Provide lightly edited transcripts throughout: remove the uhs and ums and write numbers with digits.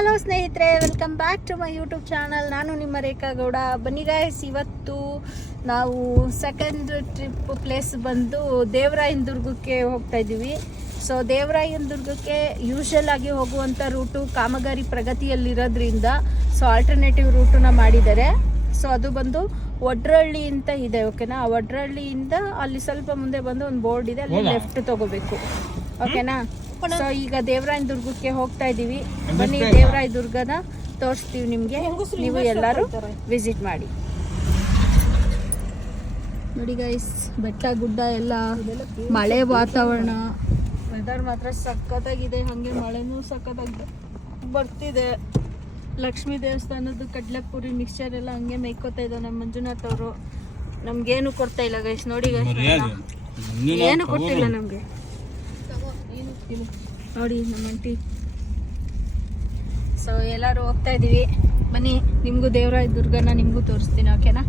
Hello ಸ್ನೇಹಿತರೆ, welcome back to my YouTube channel. ನಾನು ನಿಮ್ಮ ರೇಖಾ ಗೌಡ. ಬನ್ನಿ ಗಾಯ್ಸ್, ಇವತ್ತು ನಾವು ಸೆಕೆಂಡ್ ಟ್ರಿಪ್ ಪ್ಲೇಸ್ ಬಂದು ದೇವರಾಯನ ದುರ್ಗಕ್ಕೆ ಹೋಗ್ತಾ ಇದ್ದೀವಿ. ಸೊ ದೇವರಾಯನ ದುರ್ಗಕ್ಕೆ ಯೂಶಲ್ ಆಗಿ ಹೋಗುವಂಥ ರೂಟು ಕಾಮಗಾರಿ ಪ್ರಗತಿಯಲ್ಲಿರೋದ್ರಿಂದ ಸೊ ಆಲ್ಟರ್ನೇಟಿವ್ ರೂಟನ್ನ ಮಾಡಿದ್ದಾರೆ. ಸೊ ಅದು ಬಂದು ಒಡ್ರಳ್ಳಿ ಅಂತ ಇದೆ, ಓಕೆನಾ. ಆ ಒಡ್ರಳ್ಳಿಯಿಂದ ಅಲ್ಲಿ ಸ್ವಲ್ಪ ಮುಂದೆ ಬಂದು ಒಂದು ಬೋರ್ಡ್ ಇದೆ, ಅಲ್ಲಿ ಲೆಫ್ಟ್ ತಗೋಬೇಕು, ಓಕೆನಾ. ಸೊ ಈಗ ದೇವರಾಯನ ದುರ್ಗಕ್ಕೆ ಹೋಗ್ತಾ ಇದೀವಿ. ಬನ್ನಿ, ದೇವರಾಯ ದುರ್ಗನ ತೋರಿಸ್ತೀವಿ ನಿಮ್ಗೆ, ನೀವು ಎಲ್ಲರೂ ವಿಸಿಟ್ ಮಾಡಿ. ನೋಡಿ ಗೈಸ್, ಬೆಟ್ಟ ಗುಡ್ಡ ಎಲ್ಲ, ಮಳೆ ವಾತಾವರಣ, ವೆದರ್ ಮಾತ್ರ ಸಖತ್ತಾಗಿದೆ. ಹಾಗೆ ಮಳೆನೂ ಸಖತ್ತಾಗಿದೆ ಬರ್ತಿದೆ. ಲಕ್ಷ್ಮೀ ದೇವಸ್ಥಾನದ್ದು ಕಡ್ಲೆಪುರಿ ಮಿಕ್ಸ್ಚರ್ ಎಲ್ಲ ಹಂಗೆ ಮೇಯ್ಕೋತಾ ಇದ್ದಾವೆ ನಮ್ಮ ಮಂಜುನಾಥ್ ಅವರು. ನಮ್ಗೇನು ಕೊಡ್ತಾ ಇಲ್ಲ ಗೈಸ್. ನೋಡಿ ಗೈಸ್, ಏನು ಕೊಟ್ಟಿಲ್ಲ ನಮ್ಗೆ. ನೋಡಿ ನಮ್ಮ ಆಂಟಿ. ಸೊ ಎಲ್ಲರೂ ಹೋಗ್ತಾ ಇದ್ದೀವಿ. ಬನ್ನಿ, ನಿಮಗೂ ದೇವರಾಯ ದುರ್ಗನ ನಿಮಗೂ ತೋರಿಸ್ತೀನಿ, ಓಕೆನಾ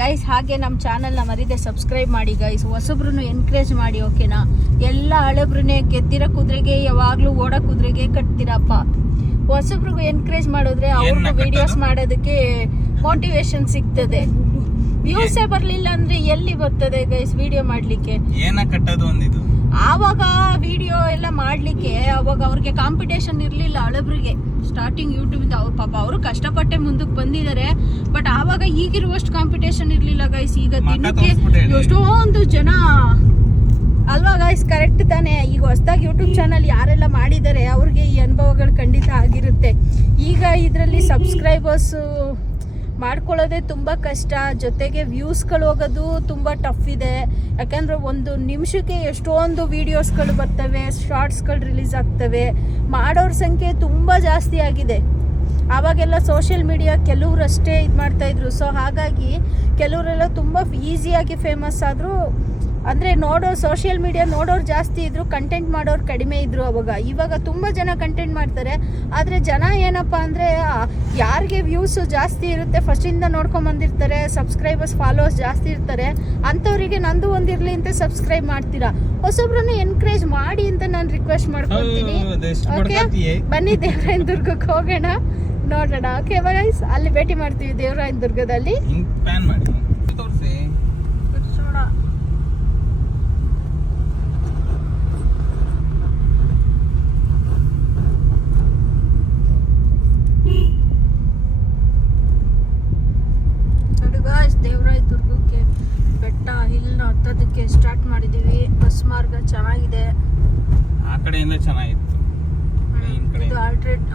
ಗೈಸ್. ಹಾಗೆ ನಮ್ಮ ಚಾನಲ್ನ ಮರೀದೆ ಸಬ್ಸ್ಕ್ರೈಬ್ ಮಾಡಿ ಗೈಸ್. ಹೊಸಬ್ರು ಎನ್ಕರೇಜ್ ಮಾಡಿ, ಓಕೆನಾ. ಎಲ್ಲ ಹಳಬ್ರನ್ನೇ ಗೆದ್ದಿರೋ ಕುದುರೆಗೆ ಯಾವಾಗಲೂ ಓಡೋ ಕುದುರೆಗೆ ಕಟ್ತೀರಪ್ಪ. ಹೊಸಬ್ರಿಗೂ ಎನ್ಕರೇಜ್ ಮಾಡಿದ್ರೆ ಅವ್ರಿಗೂ ವಿಡಿಯೋಸ್ ಮಾಡೋದಕ್ಕೆ ಮೋಟಿವೇಶನ್ ಸಿಗ್ತದೆ. ವ್ಯೂಸೇ ಬರಲಿಲ್ಲ ಅಂದ್ರೆ ಎಲ್ಲಿ ಬರ್ತದೆ ಗೈಸ್ ವಿಡಿಯೋ ಮಾಡಲಿಕ್ಕೆ? ಆವಾಗ ವಿಡಿಯೋ ಎಲ್ಲ ಮಾಡಲಿಕ್ಕೆ ಅವಾಗ ಅವ್ರಿಗೆ ಕಾಂಪಿಟೇಷನ್ ಇರಲಿಲ್ಲ ಹಳಬ್ರಿಗೆ. ಸ್ಟಾರ್ಟಿಂಗ್ ಯೂಟ್ಯೂಬಿಂದ ಅವ್ರ ಪಾಪ ಅವರು ಕಷ್ಟಪಟ್ಟೆ ಮುಂದಕ್ಕೆ ಬಂದಿದ್ದಾರೆ. ಬಟ್ ಆವಾಗ ಈಗಿರುವಷ್ಟು ಕಾಂಪಿಟೇಷನ್ ಇರಲಿಲ್ಲ ಗೈಸ್. ಈಗ ದಿನಕ್ಕೆ ಎಷ್ಟೊಂದು ಜನ ಅಲ್ವಾ ಗೈಸ್, ಕರೆಕ್ಟ್ ತಾನೇ. ಈಗ ಹೊಸದಾಗಿ ಯೂಟ್ಯೂಬ್ ಚಾನಲ್ ಯಾರೆಲ್ಲ ಮಾಡಿದ್ದಾರೆ ಅವ್ರಿಗೆ ಈ ಅನುಭವಗಳು ಖಂಡಿತ ಆಗಿರುತ್ತೆ. ಈಗ ಇದರಲ್ಲಿ ಸಬ್ಸ್ಕ್ರೈಬರ್ಸು ಮಾಡ್ಕೊಳ್ಳೋದೇ ತುಂಬ ಕಷ್ಟ, ಜೊತೆಗೆ ವ್ಯೂಸ್ಗಳು ಹೋಗೋದು ತುಂಬ ಟಫ್ ಇದೆ. ಯಾಕಂದರೆ ಒಂದು ನಿಮಿಷಕ್ಕೆ ಎಷ್ಟೊಂದು ವೀಡಿಯೋಸ್ಗಳು ಬರ್ತವೆ, ಶಾರ್ಟ್ಸ್ಗಳು ರಿಲೀಸ್ ಆಗ್ತವೆ. ಮಾಡೋರ ಸಂಖ್ಯೆ ತುಂಬ ಜಾಸ್ತಿ ಆಗಿದೆ. ಆವಾಗೆಲ್ಲ ಸೋಷಿಯಲ್ ಮೀಡಿಯಾ ಕೆಲವ್ರಷ್ಟೇ ಇದು ಮಾಡ್ತಾಯಿದ್ರು. ಸೊ ಹಾಗಾಗಿ ಕೆಲವರೆಲ್ಲ ತುಂಬ ಈಸಿಯಾಗಿ ಫೇಮಸ್ ಆದರು. ಅಂದರೆ ಸೋಷಿಯಲ್ ಮೀಡಿಯಾ ನೋಡೋರು ಜಾಸ್ತಿ ಇದ್ದರು, ಕಂಟೆಂಟ್ ಮಾಡೋರು ಕಡಿಮೆ ಇದ್ದರು ಅವಾಗ. ಇವಾಗ ತುಂಬ ಜನ ಕಂಟೆಂಟ್ ಮಾಡ್ತಾರೆ. ಆದರೆ ಜನ ಏನಪ್ಪ ಅಂದರೆ ಯಾರಿಗೆ ವ್ಯೂಸು ಜಾಸ್ತಿ ಇರುತ್ತೆ, ಫಸ್ಟಿಂದ ನೋಡ್ಕೊಂಬಂದಿರ್ತಾರೆ, ಸಬ್ಸ್ಕ್ರೈಬರ್ಸ್ ಫಾಲೋವರ್ಸ್ ಜಾಸ್ತಿ ಇರ್ತಾರೆ, ಅಂಥವರಿಗೆ ನಂದು ಒಂದಿರಲಿ ಅಂತ ಸಬ್ಸ್ಕ್ರೈಬ್ ಮಾಡ್ತೀರಾ. ಹೊಸಬ್ರನ್ನು ಎನ್ಕರೇಜ್ ಮಾಡಿ ಅಂತ ನಾನು ರಿಕ್ವೆಸ್ಟ್ ಮಾಡ್ಕೊಳ್ತೀನಿ. ಓಕೆ, ಬನ್ನಿ ದೇವರಾಯನ ದುರ್ಗಕ್ಕೆ ಹೋಗೋಣ, ನೋಡೋಣ. ಓಕೆ ಗೈಸ್, ಅಲ್ಲಿ ಭೇಟಿ ಮಾಡ್ತೀವಿ ದೇವರಾಯನ ದುರ್ಗದಲ್ಲಿ. ದೇವರಾಯ ದುರ್ಗಕ್ಕೆ ಬೆಟ್ಟ ಹಿಲ್ನ ಹತ್ತೋದಕ್ಕೆ ಸ್ಟಾರ್ಟ್ ಮಾಡಿದ್ದೀವಿ. ಬಸ್ ಮಾರ್ಗ ಚೆನ್ನಾಗಿದೆ, ಆ ಕಡೆಯಿಂದ ಚೆನ್ನಾಗಿತ್ತು. ಇದು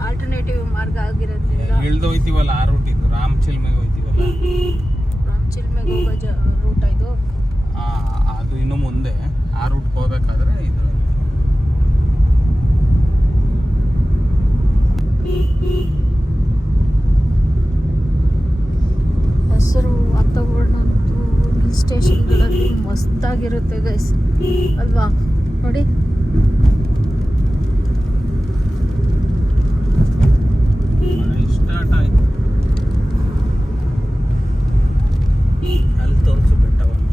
ಆಲ್ಟರ್ನೇಟಿವ್ ಮಾರ್ಗ ಆಗಿರೋದ್ರಿಂದ ಇಳ್ದು ಹೋಯ್ತೀವಲ್ಲ, ಆ ರೂಟ್ ಇದು ರಾಮಚಿಲ್ಮೆಗೆ ಹೋಯ್ತೀವಲ್ಲ, ರಾಮಚಿಲ್ಮೆಗೆ ಹೋಗೋ ರೂಟ್ ಇದು. ಅದು ಇನ್ನು ಮುಂದೆ ಆ ರೂಟ್ಗೆ ಹೋಗ್ಬೇಕಾದ್ರೆ ಇದು ಹೆಸರು ವಾತಾವರಣಂತೂ ಹಿಲ್ ಸ್ಟೇಷನ್ಗಳಲ್ಲಿ ಮಸ್ತಾಗಿರುತ್ತೆ ಗೈಸ್, ಅಲ್ವಾ. ನೋಡಿ, ಸ್ಟಾರ್ಟ್ ಆಯ್ತು. ಅಲ್ಲಿ ತೋರಿಸು ಬೆಟ್ಟವನ್ನು.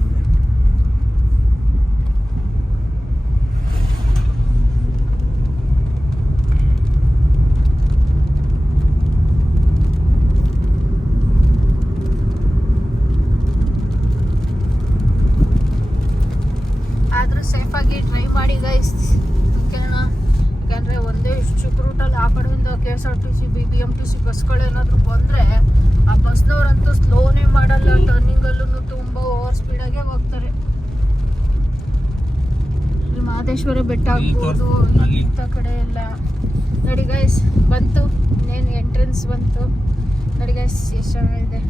ಸೇಫಾಗಿ ಡ್ರೈವ್ ಮಾಡಿ ಗೈಸ್, ಓಕೆನಾ. ಯಾಕಂದರೆ ಒಂದೇ ಇಷ್ಟು ರೂಟಲ್ಲಿ ಆ ಕಡೆಯಿಂದ KSRTC BMTC ಬಸ್ಗಳೇನಾದರೂ ಬಂದರೆ ಆ ಬಸ್ನವ್ರಂತೂ ಸ್ಲೋನೇ ಮಾಡಲ್ಲ, ಟರ್ನಿಂಗಲ್ಲೂ ತುಂಬ ಓವರ್ ಸ್ಪೀಡಾಗೆ ಹೋಗ್ತಾರೆ. ಇಲ್ಲಿ ಮಹದೇಶ್ವರ ಬೆಟ್ಟ ಆಗ್ಬೋದು, ಇಂಥ ಕಡೆ ಎಲ್ಲ. ನೋಡಿ ಗೈಸ್, ಬಂತು ಇನ್ನೇನು ಎಂಟ್ರೆನ್ಸ್ ಬಂತು. ನೋಡಿ ಗೈಸ್, ಎಷ್ಟು ಚೆನ್ನಾಗಿದೆ.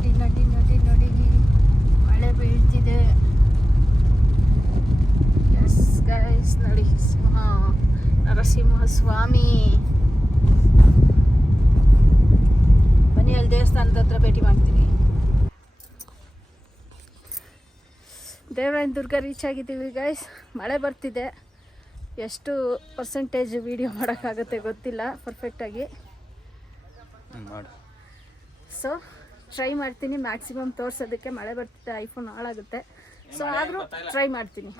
ನಡಿ ನಡಿ ನಡಿ ನಡಿ, ಮಳೆ ಬೀಳ್ತಿದೆ. ಎಸ್ ಗೈಸ್, ನೋಡಿ ನರಸಿಂಹ ಸ್ವಾಮಿ. ಬನ್ನಿ, ಅಲ್ಲಿ ದೇವಸ್ಥಾನದ ಹತ್ರ ಭೇಟಿ ಮಾಡ್ತೀನಿ. ದೇವರಾಯನ ದುರ್ಗ ರೀಚ್ ಆಗಿದ್ದೀವಿ ಗೈಸ್. ಮಳೆ ಬರ್ತಿದೆ, ಎಷ್ಟು ಪರ್ಸೆಂಟೇಜ್ ವಿಡಿಯೋ ಮಾಡೋಕ್ಕಾಗುತ್ತೆ ಗೊತ್ತಿಲ್ಲ ಪರ್ಫೆಕ್ಟಾಗಿ. ಸೊ ಟ್ರೈ ಮಾಡ್ತೀನಿ ಮ್ಯಾಕ್ಸಿಮಮ್ ತೋರಿಸೋದಕ್ಕೆ. ಮಳೆ ಬರ್ತಿದೆ, ಐಫೋನ್ ಹಾಳಾಗುತ್ತೆ. ಸೊ ಆದರೂ ಟ್ರೈ ಮಾಡ್ತೀನಿ,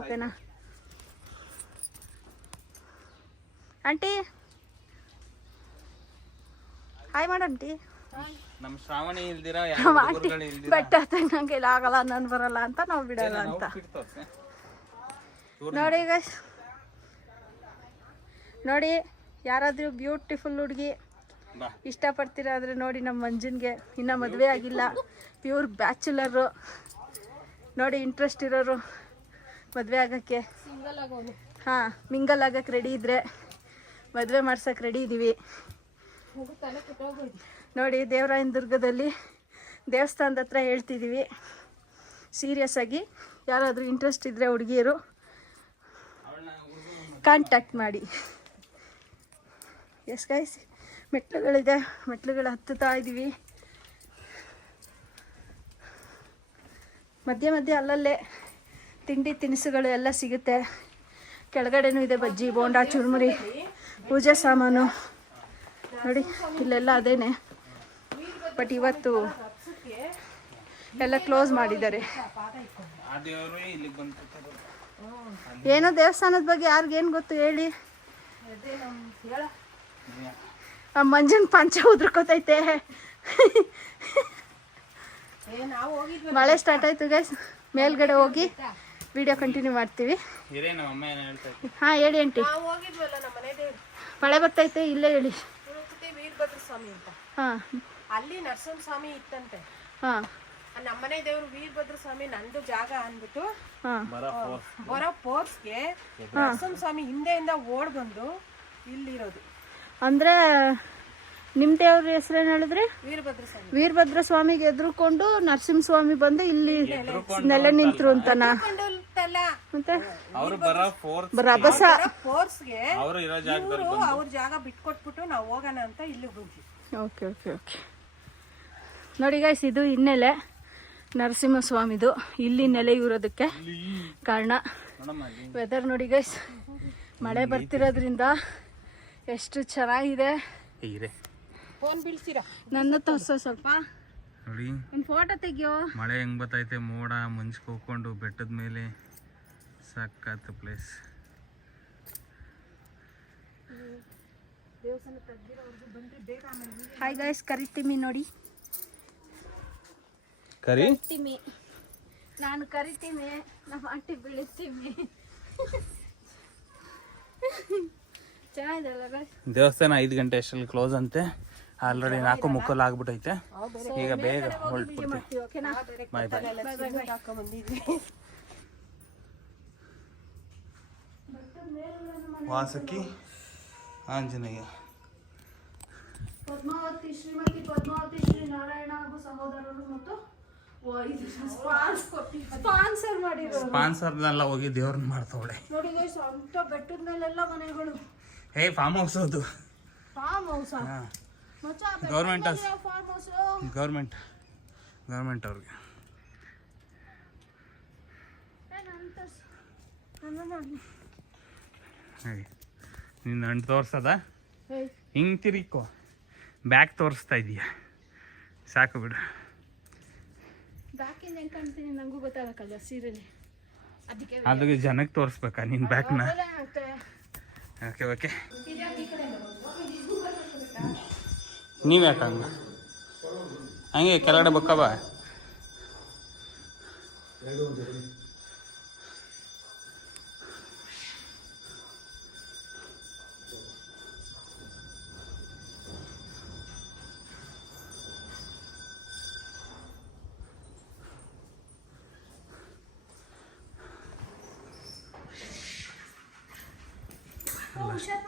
ಓಕೆನಾ. ಆಂಟಿ ಹಾಯ್ ಮಾಡಂಟಿ. ನಮ್ಮ ಶ್ರಾವಣಿ ಇಲ್ದಿರ ಆಂಟಿ ಬೆಟ್ಟ ಹತ್ತಂಗೆ ಆಗಲ್ಲ ನಾನು ಬರಲ್ಲ ಅಂತ ನಾವು ಬಿಡಲ್ಲ ಅಂತ. ನೋಡಿ ಗೈಸ್, ನೋಡಿ ಯಾರಾದರೂ ಬ್ಯೂಟಿಫುಲ್ ಹುಡುಗಿ ಇಷ್ಟಪಡ್ತೀರಾದ್ರೆ ನೋಡಿ ನಮ್ಮ ಮಂಜುನ್ಗೆ. ಇನ್ನೂ ಮದುವೆ ಆಗಿಲ್ಲ, ಪ್ಯೂರ್ ಬ್ಯಾಚುಲರು. ನೋಡಿ ಇಂಟ್ರೆಸ್ಟ್ ಇರೋರು ಮದುವೆ ಆಗೋಕ್ಕೆ, ಹಾಂ ಮಿಂಗಲ್ ಆಗೋಕ್ಕೆ ರೆಡಿ ಇದ್ದರೆ ಮದುವೆ ಮಾಡ್ಸೋಕ್ಕೆ ರೆಡಿ ಇದ್ದೀವಿ. ನೋಡಿ ದೇವರಾಯನ ದುರ್ಗದಲ್ಲಿ ದೇವಸ್ಥಾನದ ಹತ್ರ ಹೇಳ್ತಿದ್ದೀವಿ. ಸೀರಿಯಸ್ ಆಗಿ ಯಾರಾದರೂ ಇಂಟ್ರೆಸ್ಟ್ ಇದ್ದರೆ ಹುಡುಗಿಯರು ಕಾಂಟ್ಯಾಕ್ಟ್ ಮಾಡಿ. ಎಸ್ ಗೈಸ್, ಮೆಟ್ಲುಗಳಿದೆ, ಮೆಟ್ಲುಗಳು ಹತ್ತುತ್ತಾ ಇದ್ದೀವಿ. ಮಧ್ಯೆ ಮಧ್ಯೆ ಅಲ್ಲಲ್ಲೇ ತಿಂಡಿ ತಿನಿಸುಗಳು ಎಲ್ಲ ಸಿಗುತ್ತೆ. ಕೆಳಗಡೆನೂ ಇದೆ ಬಜ್ಜಿ, ಬೋಂಡಾ, ಚುರುಮುರಿ, ಪೂಜೆ ಸಾಮಾನು. ನೋಡಿ ಇಲ್ಲೆಲ್ಲ ಅದೇನೆ, ಬಟ್ ಇವತ್ತು ಎಲ್ಲ ಕ್ಲೋಸ್ ಮಾಡಿದ್ದಾರೆ. ಏನೋ ದೇವಸ್ಥಾನದ ಬಗ್ಗೆ ಯಾರಿಗೇನು ಗೊತ್ತು ಹೇಳಿ. ಮಂಜನ್ ಪಂಚ ಉದ್ರಕೋತೈತೆ. ಮಳೆ ಸ್ಟಾರ್ಟ್ ಆಯ್ತು ಗೈಸ್, ಮೇಲ್ಗಡೆ ಹೋಗಿ ವಿಡಿಯೋ ಕಂಟಿನ್ಯೂ ಮಾಡ್ತೀವಿ. ಹಾಂ ಹೇಳಿ ಆಂಟಿ. ಮಳೆ ಬರ್ತೈತೆ, ಇಲ್ಲೇ ಹೇಳಿ. ವೀರಭದ್ರ ಸ್ವಾಮಿ ಅಂತ, ಹಾಂ ಅಲ್ಲಿ ನರಸಿಂಹ ಸ್ವಾಮಿ ಇತ್ತಂತೆ. ಹಾಂ ನಮ್ಮನೆ ದೇವ್ರು ವೀರಭದ್ರ ಸ್ವಾಮಿ ನಂದು ಜಾಗ ಅಂದ್ಬಿಟ್ಟು ಹಾಂ ಬರೋ ಫೋರ್ಸ್ಗೆ ನರಸಿಂಹ ಸ್ವಾಮಿ ಹಿಂದೆಯಿಂದ ಓಡ್ ಬಂದು ಇಲ್ಲಿರೋದು. ಅಂದರೆ ನಿಮ್ಮ ದೇವ್ರ ಹೆಸರೇನು ಹೇಳಿದ್ರಿ? ವೀರಭದ್ರ ಸ್ವಾಮಿ. ವೀರಭದ್ರ ಸ್ವಾಮಿಗೆ ಎದುರುಕೊಂಡು ನರಸಿಂಹಸ್ವಾಮಿ ಬಂದು ಇಲ್ಲಿ ನೆಲೆ ನಿಂತರು ಅಂತನಾ? ಮತ್ತೆ ರಭಸ ಫೋರ್ಸ್ಗೆ ಇವರು ಅವ್ರ ಜಾಗ ಬಿಟ್ಕೊಟ್ಬಿಟ್ಟು ನಾವು ಹೋಗೋಣ ಅಂತ ಇಲ್ಲಿ ಬಂದ್ವಿ. Okay okay okay. ನೋಡಿ ಗೈಸ್, ಇದು ಹಿನ್ನೆಲೆ ನರಸಿಂಹಸ್ವಾಮಿದು. ಇಲ್ಲಿ ನೆಲೆ ಇರೋದಕ್ಕೆ ಕಾರಣ ವೆದರ್ ನೋಡಿ ಗೈಸ್, ಮಳೆ ಬರ್ತಿರೋದ್ರಿಂದ ಎಷ್ಟು ಚೆನ್ನಾಗಿದೆ. ಫೋನ್ ಬೀಳ್ಸಿರಾ? ನನ್ನ ತೋರ್ಸೋ ಸ್ವಲ್ಪ ನೋಡಿ, ಒಂದು ಫೋಟೋ ತೆಗಿಯೋ. ಮಳೆ ಹೆಂಗ್ ಬರ್ತೈತೆ, ಮೋಡ ಮಂಜು ಕೂಕೊಂಡು ಬೆಟ್ಟದ ಮೇಲೆ. ಸಖತ್ ಪ್ಲೇಸ್. ಹಾಯ್ ಗೈಸ್, ಕರಿತೀಮಿ ನೋಡಿ. ಕರಿತೀಮಿ, ನಾನು ಕರಿತೀನಿ, ನಮ್ಮ ಆಂಟಿ ಬೆಳಿತೀವಿ. ಚೆನ್ನಾಗಿದೆಲ್ಲ ಗೈಸ್. ದೇವಸ್ಥಾನ 5 ಗಂಟೆ ಅಷ್ಟರಲ್ಲಿ ಕ್ಲೋಸ್ ಅಂತೆ. ಆಲ್ರೆಡಿ 4 ಮುಕ್ಕಾಲು ಆಗ್ಬಿಟ್ಟೈತೆ. ಈಗ ಬೇಗ ಹೊರಟ್ಬಿಡ್ತೀವಿ. ಓಕೆನಾ? ಬಾಯ್ ಬಾಯ್. ವಾಸಕಿ ಆಂಜನೇಯ. ಪದ್ಮಾವತಿ, ಶ್ರೀಮತಿ ಪದ್ಮಾವತಿ ಶ್ರೀ ನಾರಾಯಣ ಹಾಗೂ ಸಹೋದರರು ಮತ್ತು ಸ್ಪಾನ್ಸರ್ ಮಾಡಿರೋರು. ಸ್ಪಾನ್ಸರ್ನೆಲ್ಲ ಹೋಗಿ ದೇವ್ರನ್ನ ಮಾಡ್ತಾವಳೆ ನೋಡಿ ಗೈಸ್, ಅಂತ ಬೆಟ್ಟದ ಮೇಲೆಲ್ಲ ಮನೆಗಳು. ಫಾರ್ಮ್ ಹೌಸ್ ಅದು. Farm house government farm house government ಅವ್ರಿಗೆ. ನಿನ್ನ ಹಣ್ಣು ತೋರ್ಸದ ಹಿಂಗೆ ತಿರ್ಕೋ, ಬ್ಯಾಗ್ ತೋರಿಸ್ತಾ ಇದೀಯ, ಸಾಕು ಬಿಡು. ಬ್ಯಾಕಿಂದ ಹೆಂಗೆ ಕಾಣ್ತೀನಿ ನನಗೂ ಗೊತ್ತಾಗಲ್ಲ ಸೀರೆಲಿ, ಅದಕ್ಕೆ ಅದಕ್ಕೆ ಜನಕ್ಕೆ ತೋರಿಸ್ಬೇಕಾ ನಿನ್ನ ಬ್ಯಾಗ್ನ? Okay okay. ನೀವು ಯಾಕೆ ಹಂಗೆ ಕೆಳಗಡೆ ಬಕ್ಕವ?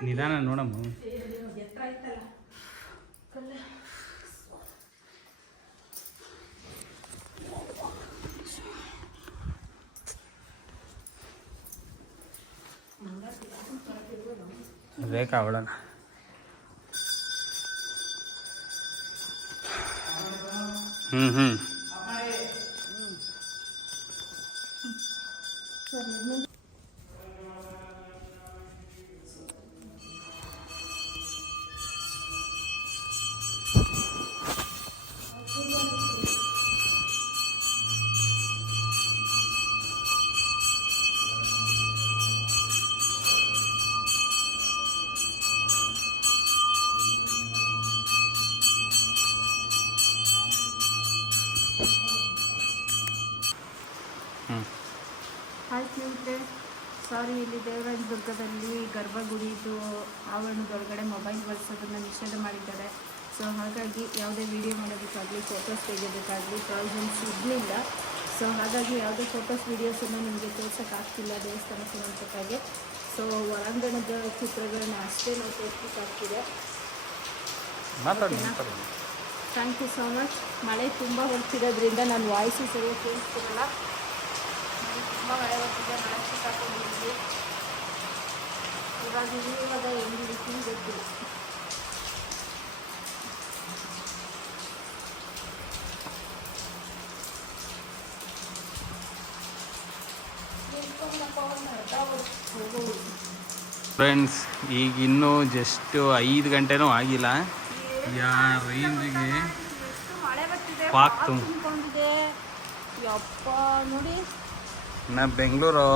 ನಿಧಾನ ನೋಡಮ್ಮ. ರೇಖಾ ಅವಳನ ಸಾರಿ, ಇಲ್ಲಿ ದೇವರಾಯನದುರ್ಗದಲ್ಲಿ ಗರ್ಭಗುಡಿದು ಆವರಣದೊಳಗಡೆ ಮೊಬೈಲ್ ಬಳಸೋದನ್ನು ನಿಷೇಧ ಮಾಡಿದ್ದಾರೆ. ಸೊ ಹಾಗಾಗಿ ಯಾವುದೇ ವಿಡಿಯೋ ಮಾಡೋದಕ್ಕಾಗಲಿ ಫೋಟೋಸ್ ತೆಗೆಯೋದಕ್ಕಾಗಲಿ ಪ್ರಾವಿಷನ್ಸ್ ಇರಲಿಲ್ಲ. ಸೊ ಹಾಗಾಗಿ ಯಾವುದೇ ಫೋಟೋಸ್ ವೀಡಿಯೋಸನ್ನು ನಿಮಗೆ ತೋರ್ಸೋಕ್ಕಾಗ್ತಿಲ್ಲ ದೇವಸ್ಥಾನ ಸಂಬಂಧಪಟ್ಟಾಗೆ. ಸೊ ಒಳಾಂಗಣದ ಚಿತ್ರಗಳನ್ನ ಅಷ್ಟೇ ನಾವು ತೋರಿಸೋಕ್ಕಾಗ್ತಿದೆ. Thank you so much. ಮಳೆ ತುಂಬ ಬರ್ತಿರೋದ್ರಿಂದ ನಾನು ವಾಯ್ಸು ಸರಿಯಾಗಿ ಕೇಳಿಸ್ತಿರಲ್ಲ. ತುಂಬ ಮಳೆ ಬರ್ತಿದೆ, ಮಳೆ ಸಿಕ್ಕಾಕೊಂಡಿದ್ವಿ. ಇವಾಗ ಹೆಂಗಿರ್ತೀನಿ ಗೊತ್ತಿಲ್ಲ. ಫ್ರೆಂಡ್ಸ್, ಈಗ ಇನ್ನೂ ಜಸ್ಟ್ 5 ಗಂಟೆನೂ ಆಗಿಲ್ಲ. ಯಾರ ರೇಂಜಿಗೆ ಪಾಕ್ ತುಂಬಿಕೊಂಡಿದೆ ಯಪ್ಪ. ನೋಡಿ, ನಾ ಬೆಂಗಳೂರು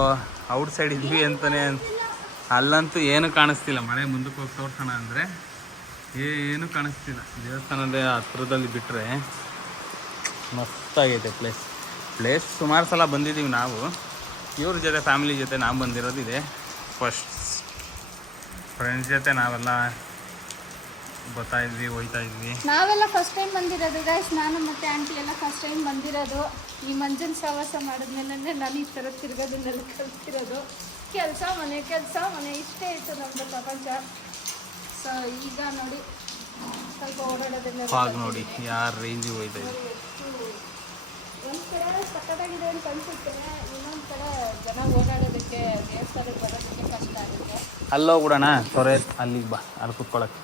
ಔಟ್ ಸೈಡ್ ಇದ್ವಿ ಅಂತಾನೆ ಅಲ್ಲಂತೂ ಏನು ಕಾಣಿಸ್ತಿಲ್ಲ. ಮಳೆ ಮುಂದಕ್ಕೆ ಹೋಗಿ ತೋರ್ಸೋಣ ಅಂದರೆ ಏನು ಕಾಣಿಸ್ತಿಲ್ಲ. ದೇವಸ್ಥಾನದ ಹತ್ರದಲ್ಲಿ ಬಿಟ್ಟರೆ ಮಸ್ತಾಗೈತೆ ಪ್ಲೇಸ್. ಸುಮಾರು ಸಲ ಬಂದಿದ್ದೀವಿ ನಾವು. ಇವ್ರ ಜೊತೆ ಫ್ಯಾಮಿಲಿ ಜೊತೆ ನಾವು ಬಂದಿರೋದು ಇದೆ ಫಸ್ಟ್. ಫ್ರೆಂಡ್ಸ್ ಜೊತೆ ನಾವೆಲ್ಲ ಬರ್ತಾ ಇದ್ವಿ, ಹೋಗ್ತಾ ಇದ್ವಿ. ನಾವೆಲ್ಲ ಫಸ್ಟ್ ಟೈಮ್ ಬಂದಿರೋದು ಗೈಸ್. ನಾನು ಮತ್ತು ಆಂಟಿ ಎಲ್ಲ ಫಸ್ಟ್ ಟೈಮ್ ಬಂದಿರೋದು. ಈ ಮಂಜನ್ ಸಹವಾಸ ಮಾಡಿದ್ಮೇಲೆ ನಾನು ಈ ಥರ ತಿರ್ಗೋದನ್ನೆಲ್ಲ ಕಲ್ತಿರೋದು. ಕೆಲಸ ಮನೆ ಇಷ್ಟೇ ಇತ್ತು ನಮ್ಮದು ಪ್ರಪಂಚ. ಸೊ ಈಗ ನೋಡಿ ಸ್ವಲ್ಪ ಓಡಾಡೋದನ್ನ ನೋಡಿ ಯಾರ ರೇಂಜಿಗೆ ಹೋಗ್ತಾ ಇದ್ವಿ. ಒಂದು ಕಡೆ ಸಕ್ಕತ್ತಾಗಿದೆ ಅಂತ ಅನ್ಸುತ್ತೆ, ಇನ್ನೊಂದು ಕಡೆ ಜನ ಓಡಾಡೋದಕ್ಕೆ ದೇವಸ್ಥಾನಕ್ಕೆ ಬರೋದಕ್ಕೆ ಕಷ್ಟ ಆಗುತ್ತೆ. ಅಲ್ಲೋಗ್ಬಿಡೋಣ ಸೊರೆ, ಅಲ್ಲಿಗೆ ಬಾ, ಅಲ್ಲಿ ಕುತ್ಕೊಳಕ್ಕೆ.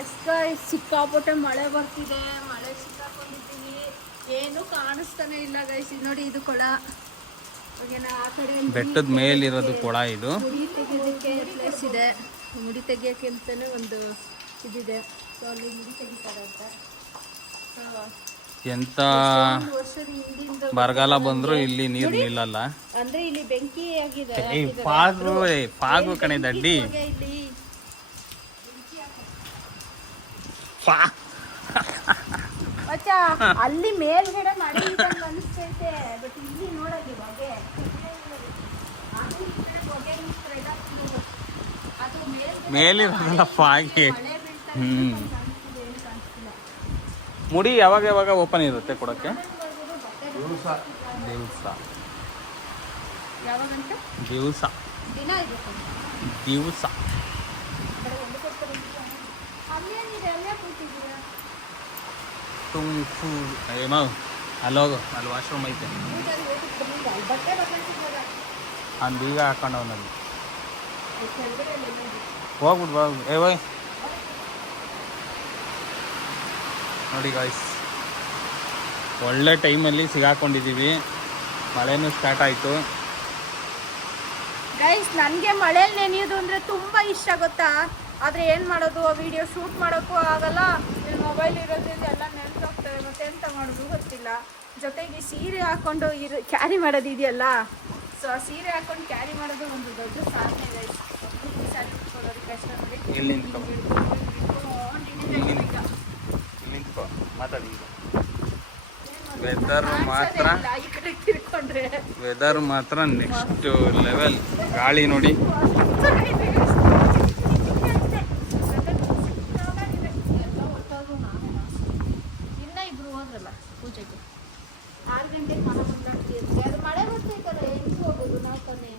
ಎಸ್ ಗೈಸ್, ಸಿಕ್ಕಾಪಟ್ಟೆ ಮಳೆ ಬರ್ತಿದೆ. ಮಳೆ ಸಿಕ್ಕಾಕೊಂಡಿದ್ದೀವಿ, ಏನು ಕಾಣಿಸ್ತಾನೆ ಇಲ್ಲ ಗೈಸ್. ನೋಡಿ, ಇದು ಕೊಳ. ಆ ಕಡೆ ಬೆಟ್ಟದ ಮೇಲಿರೋದು ಕೊಳ. ಇದು ಮುಡಿ ತೆಗೆಯೋದಕ್ಕೆ ಪ್ಲೇಸ್ ಇದೆ. ಮುಡಿ ತೆಗಿಯೋಕ್ಕೆ ಅಂತಲೇ ಒಂದು ಇದಿದೆ. ಸೊ ಅಲ್ಲಿ ಮುಡಿ ತೆಗಿತಾರೆ ಅಂತ. ಎಂತ ಬರಗಾಲ ಬಂದ್ರು ಇಲ್ಲಿ ನೀರು ನಿಲ್ಲಲ್ಲ. ಅಂದ್ರೆ ಇಲ್ಲಿ ಬೆಂಕಿ ಆಗಿದೆ. ಪಾಗು ಕಣೆ ದಡ್ಡಿ. ಅಲ್ಲಿ ಮೇಲ್ಗಡೆ ಮಳೆ ಅನಿಸ್ತೈತೆ, ಬಟ್ ಇಲ್ಲಿ ನೋಡಲ್ಲಿ ಹೊಗೆ. ಮೇಲಿರೋದಲ್ಲ ಪಾಗೆ. ಮುಡಿ ಯಾವಾಗ ಓಪನ್ ಇರುತ್ತೆ ಕೊಡಕ್ಕೆ? ದಿವಸ ಅಲ್ಲೋಗು, ಅಲ್ಲಿ ವಾಶ್ರೂಮ್ ಐತೆ. ಅವ್ನು ಬೀಗ ಹಾಕೊಂಡು ಅವನಲ್ಲಿ ಹೋಗ್ಬಿಟ್ಟು ಬಾ. ವೈ ನೋಡಿ ಗಾಯ್ಸ್, ಒಳ್ಳೆ ಟೈಮಲ್ಲಿ ಸಿಗಾಕೊಂಡಿದ್ದೀವಿ. ಮಳೆನೂ ಸ್ಟಾರ್ಟ್ ಆಯಿತು. ಗೈಸ್, ನನಗೆ ಮಳೇಲಿ ನೆನೆಯೋದು ಅಂದರೆ ತುಂಬ ಇಷ್ಟ, ಗೊತ್ತಾ? ಆದರೆ ಏನು ಮಾಡೋದು, ವಿಡಿಯೋ ಶೂಟ್ ಮಾಡೋಕ್ಕೂ ಆಗಲ್ಲ. ಮೊಬೈಲ್ ಇರೋದ್ರಿಂದ ಎಲ್ಲ ನೆನ್ಸೋಗ್ತವೆ. ಮತ್ತೆ ಎಂತ ಮಾಡೋದು ಗೊತ್ತಿಲ್ಲ. ಜೊತೆಗೆ ಸೀರೆ ಹಾಕ್ಕೊಂಡು ಕ್ಯಾರಿ ಮಾಡೋದು ಇದೆಯಲ್ಲ. ಸೊ ಆ ಸೀರೆ ಹಾಕ್ಕೊಂಡು ಕ್ಯಾರಿ ಮಾಡೋದು ಒಂದು ದೊಡ್ಡ ಸಾಧನೆ ಗೈಸ್. ಸ್ಯಾರಿ ಉಟ್ಕೊಳ್ಳೋದು ಕಷ್ಟ. ವೆದರ್ ಮಾತ್ರ ನೆಕ್ಸ್ಟ್ ಲೆವೆಲ್. ಗಾಳಿ ನೋಡಿ. ಇನ್ನ ಇಬ್ರು ಹೋದ್ರಲ್ಲ ಪೂಜೆಗೆ. 6 ಗಂಟೆಗೆ ಮನೆ ಮುಂದಾಗ್ತಿರುತ್ತೆ. ಅದು ಮಳೆ ಬರ್ತೈತಲ್ಲ, ಹೆಂಗ್ ಹೋಗೋದು ನಾವು ತಾನೇ?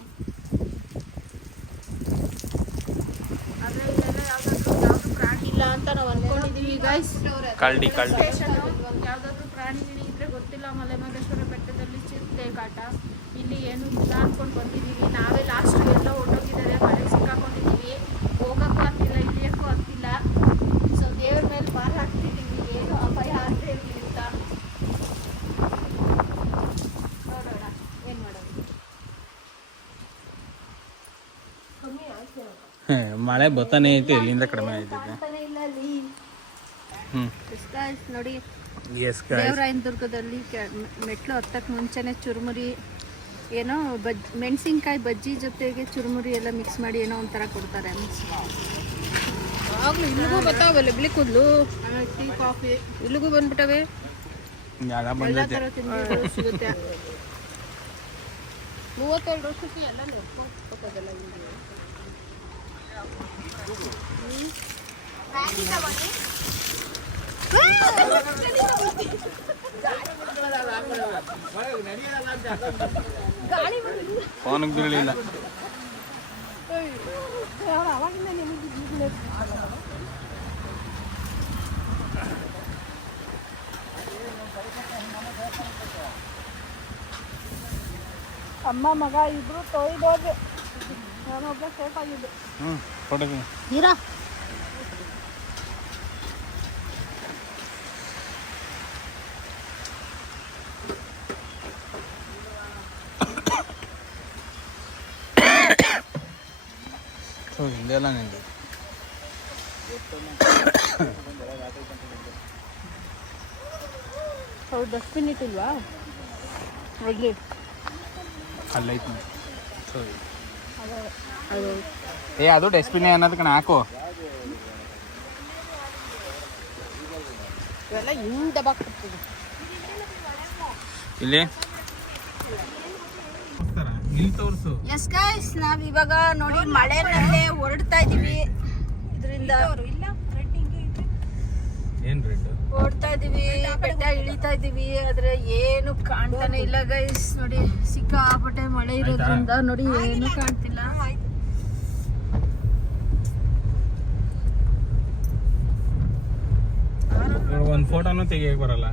ಆದ್ರೆ ಇಲ್ಲೆಲ್ಲ ಯಾವ್ದಾದ್ರು ಪ್ರಾಣಿ ಇಲ್ಲ ಅಂತ ನಾವು ಅನ್ಕೊಂಡಿದೀವಿ ಗೈಸ್. ಕಳ್ಳಿ ಯಾವ್ದಾದ್ರು ಪ್ರಾಣಿಗಳು ಇದ್ರೆ ಗೊತ್ತಿಲ್ಲ. ಮಲೆಮಹದೇಶ್ವರ ಬೆಟ್ಟದಲ್ಲಿ ಚಿರತೆ ಕಾಟ, ಇಲ್ಲಿ ಏನು ಇಲ್ಲ ಅನ್ಕೊಂಡು ಬಂದಿದ್ದೀವಿ. ನಾವೇ ಲಾಸ್ಟ್ ಎಲ್ಲ ಹೊರಟೋಗಿದ್ದಾರೆ. ಮಳೆ ಸಿಕ್ಕಾಕೊಂಡಿದ್ದೀವಿ, ಹೋಗೋಕ್ಕೂ ಆಗ್ತಿಲ್ಲ, ಇಳಿಯೋಕ್ಕೂ ಆಗ್ತಿಲ್ಲ. ಸೊ ದೇವ್ರ ಮೇಲೆ ಭಾರ ಹಾಕ್ತಿದ್ದೀವಿ, ಏನು ಅಪಾಯ ಆಗದೆ ಇರಲಿ ಅಂತ. ನೋಡೋಣ ಏನು ಮಾಡೋದು. ಕಮ್ಮಿ ಆಯ್ತು, ಮಳೆ ಬರ್ತಾನೆ ಐತೆ, ಇಲ್ಲಿಂದ ಕಡಿಮೆ ಆಯ್ತಿದೆ. ಇಲ್ಲ ಅಲ್ಲಿ ನೋಡಿ. ದೇವರಾಯನದುರ್ಗದಲ್ಲಿ ಮೆಟ್ಲು ಹತ್ತಕ್ಕೆ ಮುಂಚೆನೆ ಚುರುಮುರಿ, ಏನೋ ಮೆಣಸಿನ್ಕಾಯಿ ಬಜ್ಜಿ ಜೊತೆಗೆ ಚುರುಮುರಿ ಎಲ್ಲ ಮಿಕ್ಸ್ ಮಾಡಿ ಏನೋ ಒಂಥರ ಕೊಡ್ತಾರೆ. ಆಗ್ಲೂ ಇಲ್ಲಿಗೂ ಬರ್ತಾವಲ್ಲ ಬಿಳಿ ಕೂದಲು, ಟೀ ಕಾಫಿ ಇಲ್ಲಿಗೂ ಬಂದ್ಬಿಟ್ಟವೆ. ಎಲ್ಲ ಥರ ತಿಂಡಿ ಸಿಗುತ್ತೆ. 32 ವರ್ಷಕ್ಕೆ ಎಲ್ಲ ನೆಟ್ಕೋದಲ್ಲ ಹಿಂಗೆ ಫೋನಿಗೆ ಬೀಳಲಿಲ್ಲ. ಅಮ್ಮ ಮಗ ಇಬ್ರು ತೊಯ್ದೋದ್ರು, ನಾನೊಬ್ಬ ಸೇಫ್ ಆಗಿದ್ದು. ಫೋಟೋ ಹೀರಾ ಹಿಂದೆಲ್ಲ ನಿಂಗೆ ಅವ್ರು ಡಸ್ಟ್ಬಿನ್ ಇಟ್ಟಿಲ್ವಾ ಅಲ್ಲಿ? ಅಲ್ಲೈತಿ ಅದು ಅದು ಡಸ್ಟ್ಬಿನ್ ಅನ್ನೋದಕ್ಕೆ ಹಾಕು. ಇವೆಲ್ಲ ಹಿಂಗೆ ದಬಾಕ್ಬಿಡ್ತದೆ. ಇಲ್ಲಿ ಎಸ್ ಗೈಸ್, ನಾವ್ ಇವಾಗ ನೋಡಿ ಮಳೆನಲ್ಲೇ ಹೊರಡ್ತಾ ಇದೀವಿ. ಇದರಿಂದ ಓಡ್ತಾ ಇದೀವಿ, ಬೆಟ್ಟ ಇಳಿತಾ ಇದೀವಿ. ಆದ್ರೆ ಏನು ಕಾಣ್ತಾನೆ ಇಲ್ಲ ಗೈಸ್. ನೋಡಿ ಸಿಕ್ಕಾಪಟ್ಟೆ ಮಳೆ ಇರೋದ್ರಿಂದ ನೋಡಿ ಏನು ಕಾಣ್ತಿಲ್ಲ. ಒಂದು ಫೋಟೋನು ತೆಗಿಯಕ್ಕೆ ಬರಲ್ಲ.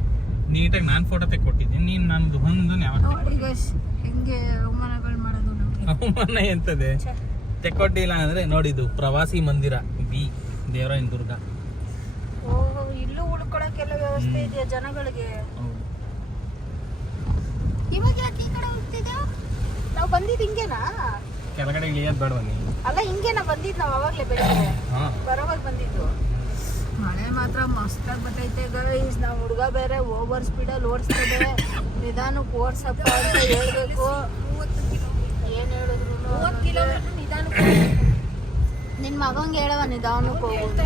ನೀಟಾಗಿ ನಾನು ಫೋಟೋ ತೆಕ್ಕೊಟ್ಟಿದ್ದೀನಿ, ನೀನು ನಮ್ದು ಒಂದು ನೋಡಿ ಗೈಸ್ ಹೆಂಗೆ ಅವಮಾನಗಳು ಮಾಡೋದು ನಮ್ಗೆ. ಅವಮಾನ ಎಂತದೆ ತೆಕ್ಕೊಟ್ಟಿಲ್ಲ ಅಂದ್ರೆ ನೋಡಿದ್ದು ಪ್ರವಾಸಿ ಮಂದಿರ ಬಿ ದೇವರಾಯನ ದುರ್ಗ. ಇಲ್ಲೂ ಉಳ್ಕೊಳಕ್ಕೆಲ್ಲ ವ್ಯವಸ್ಥೆ ಇದೆಯಾ ಜನಗಳಿಗೆ? ಇವಾಗ ಯಾಕೆ ಈ ಕಡೆ ಹೋಗ್ತಿದ್ದೇವೆ? ನಾವು ಬಂದಿದ್ದು ಹಿಂಗೇನಾ? ಕೆಳಗಡೆ ಇಳಿಯೋದು ಬೇಡ ಬನ್ನಿ. ಅಲ್ಲ ಹಿಂಗೇನಾ ಬಂದಿದ್ದು ನಾವು ಅವಾಗಲೇ ಬೆಳಿಗ್ಗೆ ಬರೋವಾಗ ಬಂದಿದ್ದು. ಮಳೆ ಮಾತ್ರ ಮಸ್ತಾಗಿ ಬರ್ತೈತೆ ಗೈಸ್. ನಾವು ಹುಡುಗ ಬೇರೆ ಓವರ್ ಸ್ಪೀಡಲ್ಲಿ ಓಡಿಸ್ತದೆ. ನಿಧಾನಕ್ಕೆ ಓಡಿಸಪ್ಪ ಅಂತ ಹೇಳ್ಬೇಕು. ಏನು ಹೇಳಿದ್ರು ನಿನ್ನ ಮಗಂಗೆ ಹೇಳವ ನಿಧಾನಕ್ಕೆ ಹೋಗು ಅಂತ.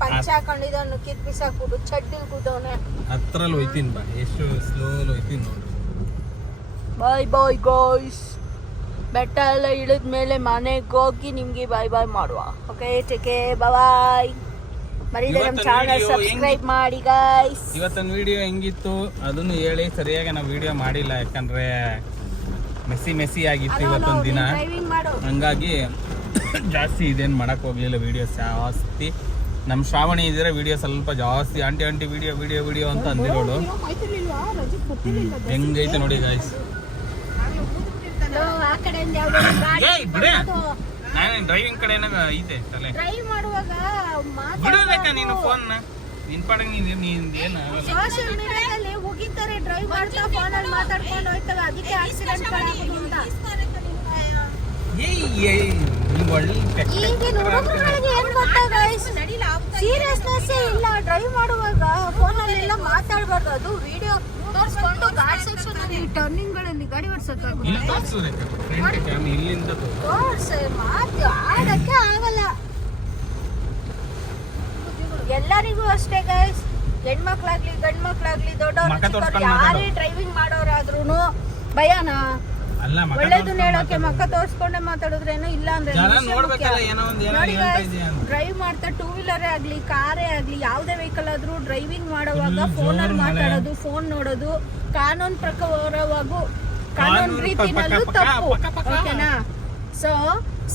ಪಂಚ ಹಾಕೊಂಡಿದ್ದ ನುಕ್ಕಿದ್ ಬಿಸಾಕ್ಬಿಟ್ಟು ಚಡ್ಡಿಲ್ ಕೂತವನೆ. ಹತ್ರಲ್ಲಿ ಹೋಯ್ತೀನಿ ಬಾ, ಎಷ್ಟು ಸ್ಲೋ ಹೋಯ್ತೀನಿ ನೋಡಿ. ಬಾಯ್ ಬಾಯ್ ಗಾಯ್ಸ್. ಬೆಟ್ಟ ಎಲ್ಲ ಇಳಿದ ಮೇಲೆ ಮನೆಗೆ ಹೋಗಿ ನಿಮ್ಗೆ ಬಾಯ್ ಬಾಯ್ ಮಾಡುವ. ಓಕೆ ಟೇಕ್ ಕೇರ್, ಬಾಯ್. ಮರೀದೆ ನಮ್ಮ ಚಾನಲ್ ಸಬ್ಸ್ಕ್ರೈಬ್ ಮಾಡಿ ಗಾಯ್ಸ್. ಇವತ್ತಿನ ವಿಡಿಯೋ ಹೆಂಗಿತ್ತು ಅದನ್ನು ಹೇಳಿ. ಸರಿಯಾಗಿ ನಾವು ವಿಡಿಯೋ ಮಾಡಿಲ್ಲ, ಯಾಕಂದ್ರೆ ಮೆಸ್ಸಿ ಆಗಿತ್ತು ಇವತ್ತೊಂದು ದಿನ. ಹಂಗಾಗಿ ಜಾಸ್ತಿ ಇದೇನು ಮಾಡಕ್ ಹೋಗ್ಲಿಲ್ಲ ವಿಡಿಯೋ ಜಾಸ್ತಿ. ನಮ್ಮ ಶ್ರಾವಣಿ ಇದ್ರೆ ವಿಡಿಯೋ ಸ್ವಲ್ಪ ಜಾಸ್ತಿ ಆಂಟಿ ವಿಡಿಯೋ ಅಂತ ಅಂದಿರೋಳು. ಹೆಂಗೈತೆ ನೋಡಿ ಗಾಯ್ಸ್. ನಾನೇನು ಡ್ರೈವಿಂಗ್ ಕಡೆ ಐತೆ ತಲೆ ಡ್ರೈವ್ ಮಾಡುವಾಗ ಬಿಡಬೇಕಾ ನೀನು ಫೋನ್ ನಿನ್ ಪಡಂಗ್ ನೀನ್ ಏನು ಸೋಶಿಯಲ್ ಮೀಡಿಯಾದಲ್ಲಿ ಹೋಗಿದ್ದಾರೆ ಡ್ರೈವ್ ಮಾಡ್ತಾ ಫೋನಲ್ಲಿ ಮಾತಾಡ್ಕೊಂಡು ಹೋಗ್ತವೆ. ಅದಕ್ಕೆ ಆಕ್ಸಿಡೆಂಟ್ ಗಳಾಗೋದ್ರಿಂದ ಈಗಿನ ಹುಡುಗರುಗಳಿಗೆ ಏನ್ ಗೊತ್ತಾ ಗೈಸ್, ಸೀರಿಯಸ್ನೆಸ್ ಇಲ್ಲ. ಡ್ರೈವ್ ಮಾಡುವಾಗ ಫೋನಲ್ಲೆಲ್ಲ ಮಾತಾಡಬಾರ್ದು. ಅದು ವಿಡಿಯೋ ತೋರಿಸ್ಕೊಂಡು ಗಾಡಿ ಸೆಕ್ಷನ್ ಅಲ್ಲಿ ಟರ್ನಿಂಗ್ ಗಳಲ್ಲಿ ಗಾಡಿ ಓಡಿಸಕ್ಕಾಗಲ್ಲ. ಮಾತು ಆಡಕ್ಕೆ ಆಗಲ್ಲ. ಎಲ್ಲರಿಗೂ ಅಷ್ಟೇ ಗೈಸ್, ಹೆಣ್ಮಕ್ಳಾಗ್ಲಿ ಗಂಡ್ ಮಕ್ಳಾಗ್ಲಿ ದೊಡ್ಡವ್ರು ಯಾರೇ ಡ್ರೈವಿಂಗ್ ಮಾಡೋರಾದ್ರೂ ಭಯನ ಒಳ್ಳೇದನ್ನ ಹೇಳೋಕೆ ಮಕ್ಕ ತೋರ್ಸ್ಕೊಂಡೆ ಮಾತಾಡಿದ್ರೇನು ಇಲ್ಲ ಅಂದ್ರೆ ಡ್ರೈವ್ ಮಾಡ್ತಾ ಟೂ ವೀಲರೇ ಆಗ್ಲಿ ಕಾರೇ ಆಗ್ಲಿ ಯಾವುದೇ ವೆಹಿಕಲ್ ಆದ್ರೂ ಡ್ರೈವಿಂಗ್ ಮಾಡುವಾಗ ಫೋನಲ್ಲಿ ಮಾತಾಡೋದು, ಫೋನ್ ನೋಡೋದು ಕಾನೂನು ಪ್ರಕಾರವಾಗೂ ಕಾನೂನು ರೀತಿನಲ್ಲೂ ತಪ್ಪು. ಓಕೆನಾ? ಸೊ